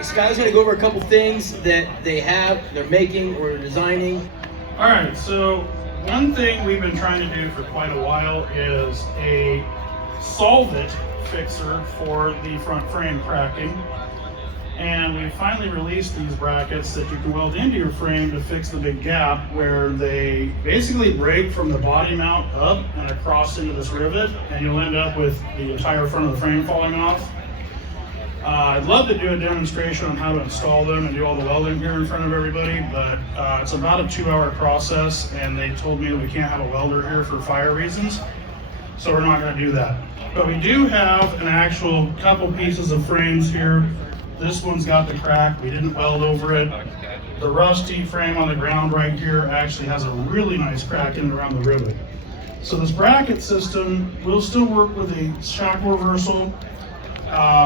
This guy's going to go over a couple things that they're making, or designing. All right, so one thing we've been trying to do for quite a while is a solvent fixer for the front frame cracking. And we finally released these brackets that you can weld into your frame to fix the big gap where they basically break from the body mount up and across into this rivet, and you'll end up with the entire front of the frame falling off. I'd love to do a demonstration on how to install them and do all the welding here in front of everybody, but it's about a 2-hour process, and they told me that we can't have a welder here for fire reasons, so we're not going to do that. But we do have an actual couple pieces of frames here. This one's got the crack, we didn't weld over it. The rusty frame on the ground right here actually has a really nice crack in and around the rivet. So this bracket system will still work with a shackle reversal.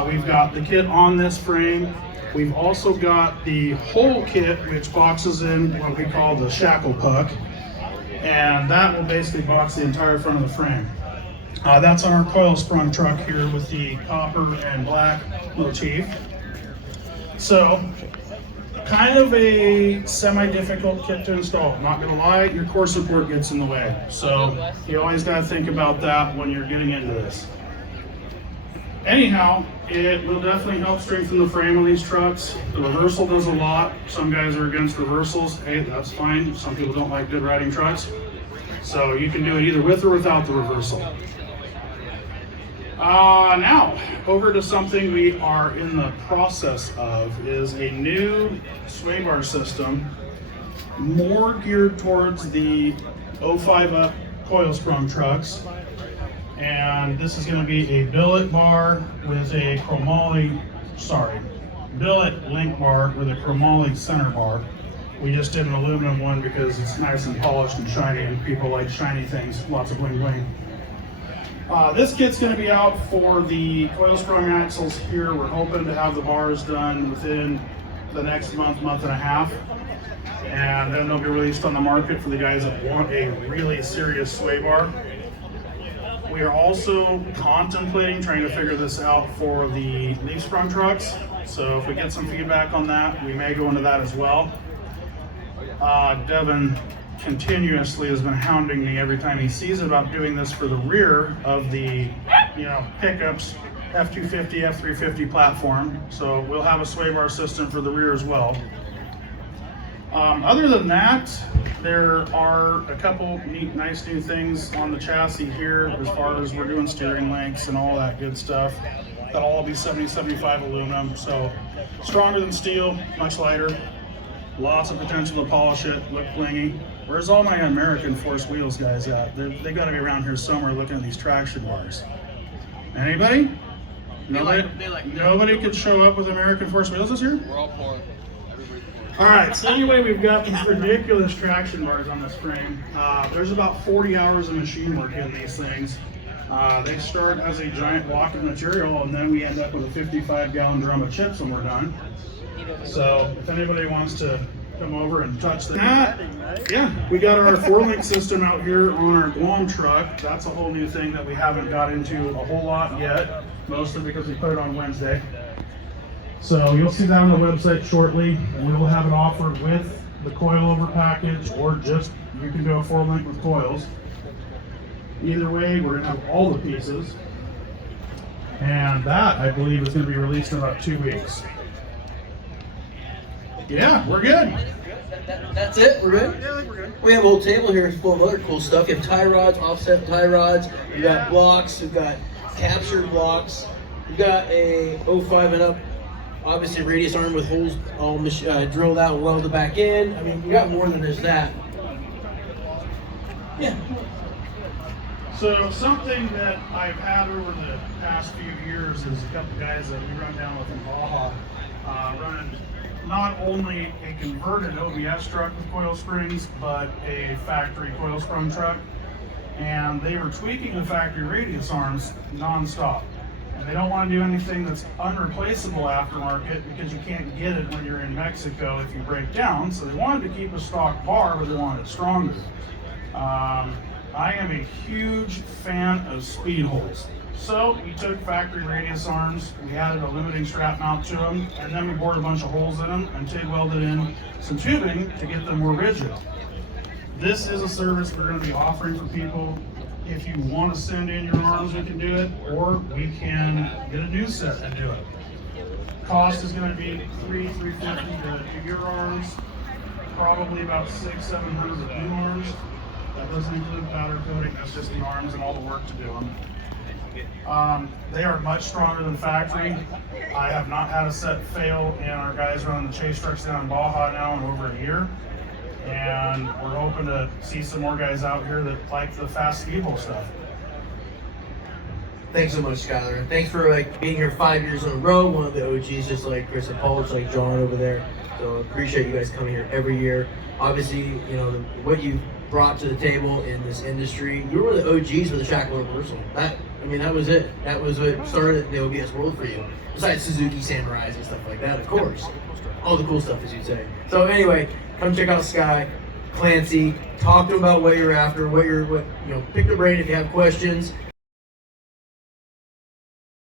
We've got the kit on this frame. We've also got the whole kit, which boxes in what we call the shackle puck. And that will basically box the entire front of the frame. That's on our coil sprung truck here with the copper and black motif. So, kind of a semi-difficult kit to install. Not gonna lie, your core support gets in the way. So, you always gotta think about that when you're getting into this. Anyhow, it will definitely help strengthen the frame of these trucks. The reversal does a lot. Some guys are against reversals. Hey, that's fine. Some people don't like good riding trucks. So you can do it either with or without the reversal. Now, over to something we are in the process of is a new sway bar system, more geared towards the 05 up coil sprung trucks. And this is going to be a billet bar with a billet link bar with a chromoly center bar. We just did an aluminum one because it's nice and polished and shiny, and people like shiny things, lots of bling bling. This kit's going to be out for the coil sprung axles here. We're hoping to have the bars done within the next month and a half. And then they'll be released on the market for the guys that want a really serious sway bar. We are also contemplating trying to figure this out for the leaf sprung trucks. So if we get some feedback on that, we may go into that as well. Devon continuously has been hounding me every time he sees about doing this for the rear of the, pickups, F250, F350 platform. So we'll have a sway bar system for the rear as well. Other than that, there are a couple neat, nice new things on the chassis here as far as we're doing steering links and all that good stuff. That'll all be 70-75 aluminum, so stronger than steel, much lighter. Lots of potential to polish it, look blingy. Where's all my American Force wheels guys at? They gotta be around here somewhere looking at these traction bars. Anybody? Nobody could show up with American Force wheels this year? We're all poor. All right, so anyway, we've got these ridiculous traction bars on this frame. There's about 40 hours of machine work in these things. They start as a giant block of material, and then we end up with a 55-gallon drum of chips when we're done. So if anybody wants to come over and touch that, yeah, we got our 4-link system out here on our Guam truck. That's a whole new thing that we haven't got into a whole lot yet, mostly because we put it on Wednesday. So you'll see that on the website shortly, and we will have it offered with the coilover package, or just you can go 4-link with coils. Either way, we're gonna have all the pieces, and that I believe is going to be released in about 2 weeks. Yeah, we're good. That's it? We're good? Yeah, I think we're good. We have a whole table here full of other cool stuff. You have tie rods, offset tie rods. We've got blocks. We've got captured blocks. We've got a 05 and up, obviously radius arm with holes all drilled out and welded back in. I mean, we got more than just that. Yeah. So something that I've had over the past few years is a couple guys that we run down with in Baja, running not only a converted OBS truck with coil springs, but a factory coil sprung truck. And they were tweaking the factory radius arms non-stop. And they don't want to do anything that's unreplaceable aftermarket because you can't get it when you're in Mexico if you break down. So they wanted to keep a stock bar, but they wanted it stronger. I am a huge fan of speed holes. So we took factory radius arms, we added a limiting strap mount to them, and then we bored a bunch of holes in them and TIG welded in some tubing to get them more rigid. This is a service we're going to be offering for people. If you want to send in your arms, we can do it, or we can get a new set and do it. Cost is going to be $350 to do your arms, probably about $600-700 with new arms. That doesn't include powder coating, that's just the arms and all the work to do them. They are much stronger than factory. I have not had a set fail, and our guys running the chase trucks down in Baja now in over a year. And we're hoping to see some more guys out here that like the fast speed hole stuff. Thanks so much, Skylar. And thanks for being here 5 years in a row, one of the OGs, just like Chris and Paul, just like John over there. So appreciate you guys coming here every year. Obviously, you know, what you brought to the table in this industry. You were the OGs for the shackle reversal. That was it. That was what started the OBS world for you. Besides Suzuki Samurais and stuff like that, of course. All the cool stuff, as you'd say. So anyway, come check out Sky, Clancy, talk to him about what you're after, pick the brain if you have questions.